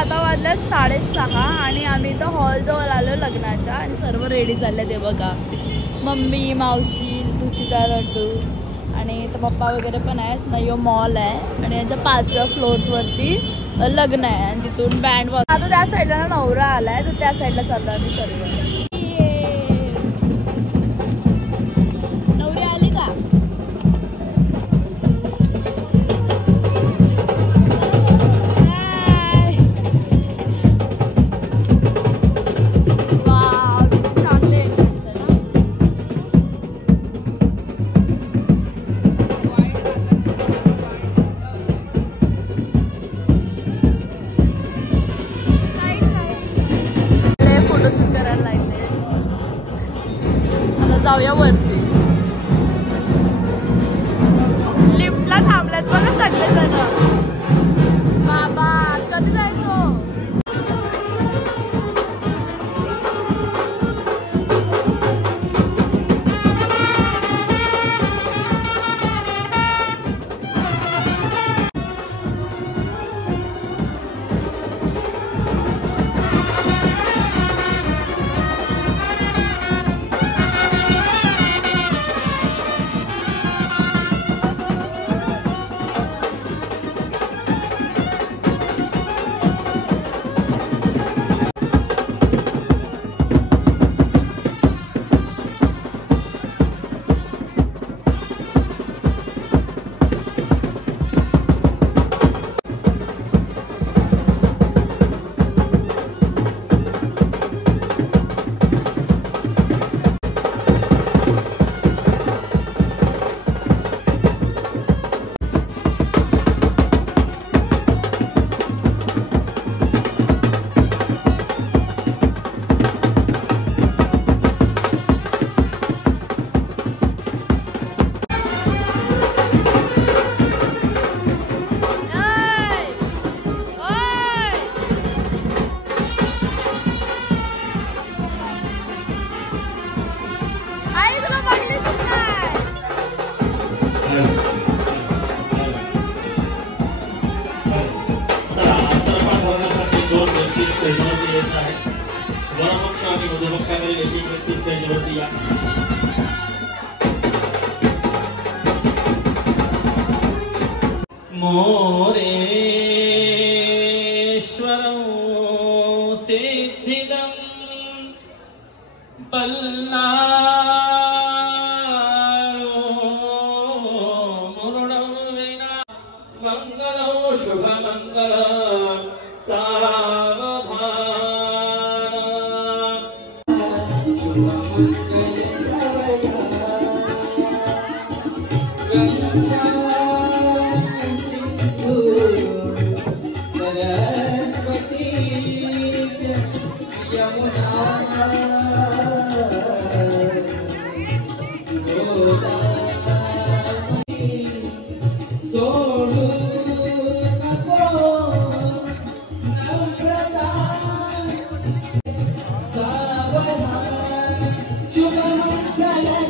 आता वाजल्यात 6:30 आणि आम्ही इथं हॉल जवळ आलो लग्नाच्या आणि सर्व रेडी झाले ते बघा. मम्मी, मावशी, रुचिता, लड्डू आणि इथं पप्पा वगैरे पण आहेत. नयो मॉल आहे आणि याच्या 5व्या फ्लोअरवरती लग्न आहे आणि तिथून बँड वाजतो. आता त्या साईडला नवरा आलाय तर त्या साईडला चाललो आम्ही सर्व. नवरी आली का? जाऊया वरती. लिफ्टला थांबल्यात बघा सगळेजण. बाबा कधी जायचो? मोरेश्वरं सिद्धिदं पल्लारो मुरुडं विना मंगलो शुभमंगल सावधान शुभमंगल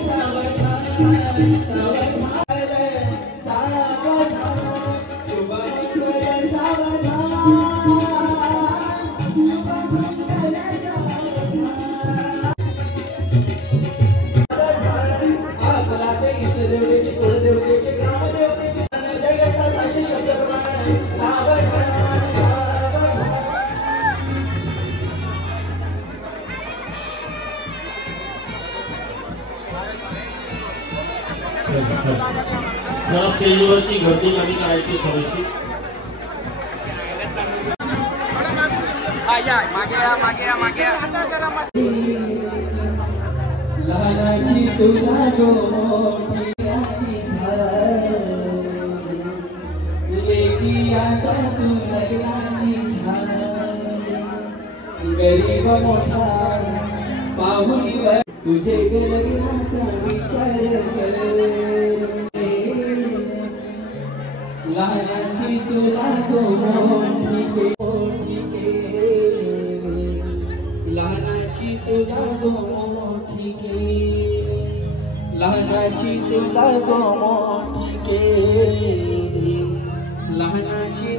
सावधान जरा स्टेजवरची गर्दी कमी करायची थोडीशी. लहानाची तुला गोठीची झाली लेकी आता तू लग्नाची झाली गरीब मोठा पाहुणीवर तुझे लग्नाचा विचार कर लहानाची तुला गोठी लहानाची तुला गोठी लहानाची तुला गोठी लहानाची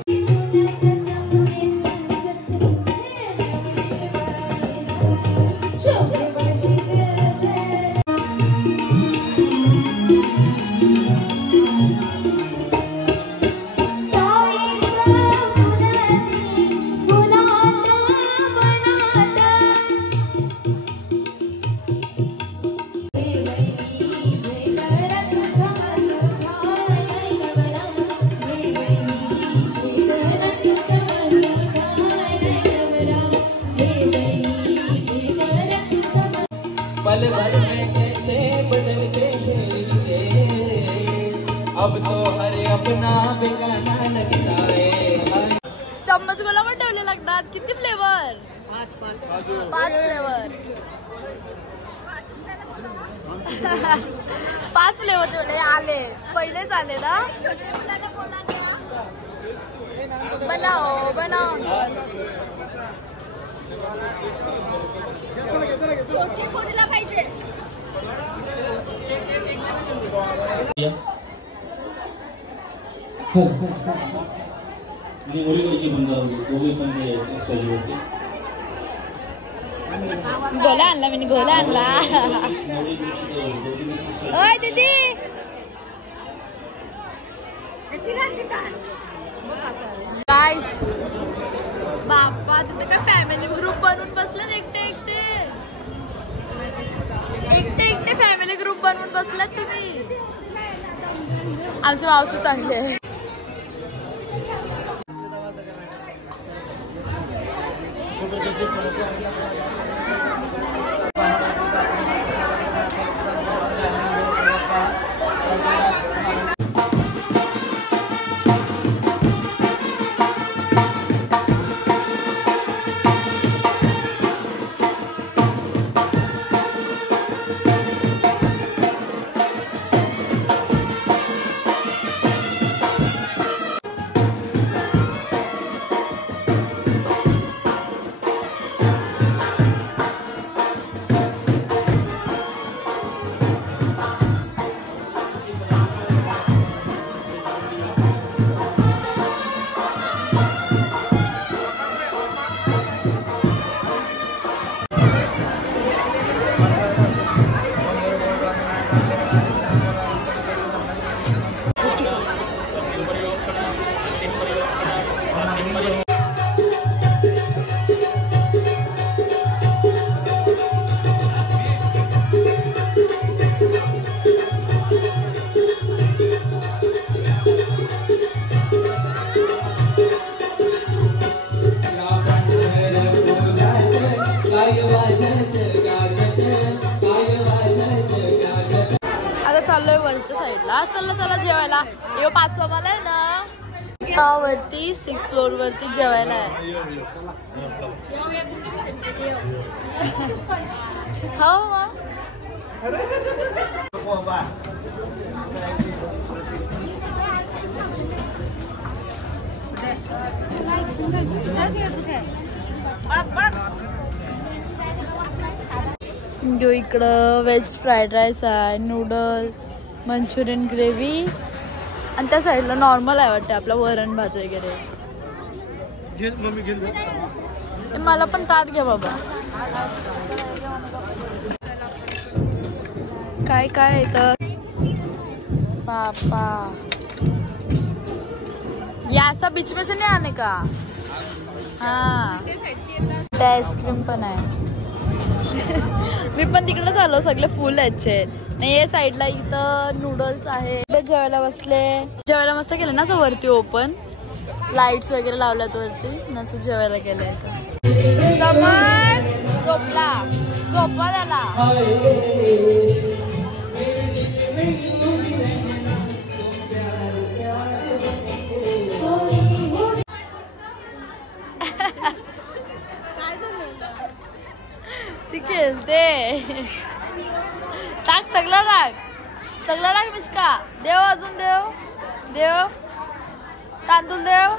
पल भर में कैसे बदलते हैं रिश्ते अब तो हर अपना बेगाना लगता है. चम्मच गोला पण ठेवले लागणार. किती फ्लेवर? 5 फ्लेवर. 5 फ्लेवर ठेवले. आले पहिलेच आले ना. बनाओ बनाओ छोटे पोरीला पाहिजे. आणि मुली कशी बंद दोघे पण स्टेजवरती. गोला आणला मी गोला आणला. ओय दीदी गाइस बाप्पा तिथे काय फॅमिली ग्रुप बनवून बसलेत. एकटे फॅमिली ग्रुप बनवून बसलात तुम्ही. आमची मावशी चांगली आहे. आता चाललोय वरच्या साईडला. चला जेवायला. यो 5वा मला आहे ना. वरती 6th फ्लोअर वरती जेवायला आहे. हो जो इकडं वेज फ्राईड राईस आहे, नूडल, मंचुरियन ग्रेव्ही आणि त्या साईडला नॉर्मल आहे वाटतं आपलं वरण भात वगैरे. मला पण ताट घ्या बाबा. काय काय येतं पापा. या असा बीच में से नहीं आने का. हाँ आईस्क्रीम पण आहे. मी पण तिकडे आलो. सगळे फुल आहेत. नाही या साईडला इथं नूडल्स आहे. इथे जेवायला बसले. जेवायला मस्त केलं ना असं वरती ओपन लाईट्स वगैरे लावल्यात वरती नसं जेवायला गेलंय. समर झोपला झोपवा त्याला. ती खेळते. टाक सगळं टाक मिश्का. देव अजून देव तांदूळ देव.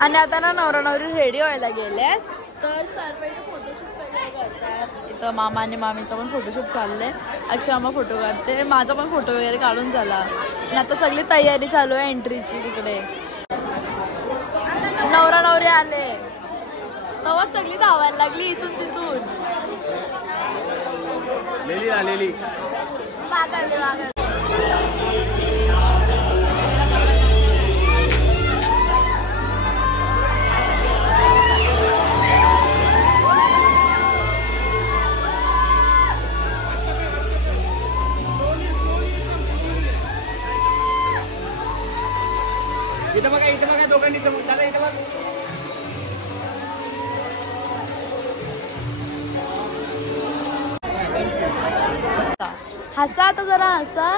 आणि आता ना नवरा नवरी रेडी व्हायला गेल्यात. तर सर्व इथं फोटोशूट वगैरे करतात. इथं मामा आणि मामीचा पण फोटोशूट चाललंय. अक्षय मामा फोटो काढते. माझा पण फोटो वगैरे काढून झाला. आणि आता सगळी तयारी चालू आहे एंट्रीची. तिकडे नवरा नवरी आले तेव्हा सगळी धावायला लागली इथून तिथून. मागायला इथं बघा दोघांनी समोर दादा इथं बघ. हसा आता जरा हसा.